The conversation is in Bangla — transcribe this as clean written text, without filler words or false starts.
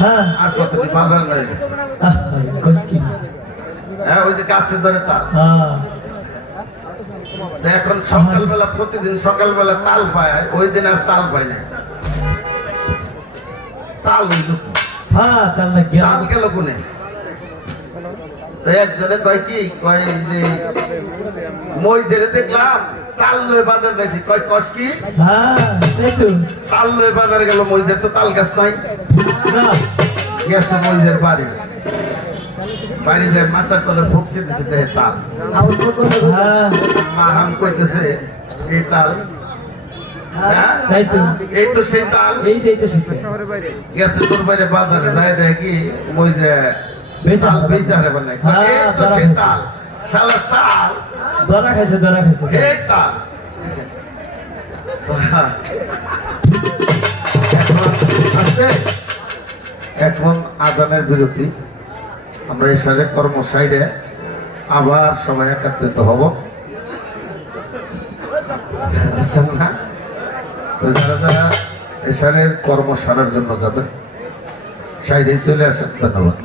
হ্যাঁ আর কতটি বাজার হয়ে গেছে। হ্যাঁ ওই যে গাছের ধরে তাল। এখন সকালবেলা প্রতিদিন সকালবেলা তাল পায়, ওই দিন আর তাল পায় না। তাল হ্যাঁ তাল গেল কোনে? একজনে কয় কি কয় যে মই জেরে দেখলাম তাল লয়ে বাজার যাইছি, কয় কস কি? তাল লয়ে বাজার গেল, মইজের তো তাল গাছ নাই না, গেছে মইজের বাড়ি, বাড়িতে মাছের তলে ফুকছে দিছে দেহে তাল। মা হাম কইতেছে এই তাল, এই তো সেই তাল, গেছে তোর বাইরে বাজারে যায় দেখি মইজে তাল বেচারে বানাই, এই তো সেই তাল, শালা তাল ধরা খাইছে এই তাল। এখন আজানের বিরতি, আমরা এসারের কর্ম সাইডে আবার সবাই একত্রিত হব। যারা যারা এসারের কর্ম সারার জন্য যাবেন সাইডে চলে আসেন। ধন্যবাদ।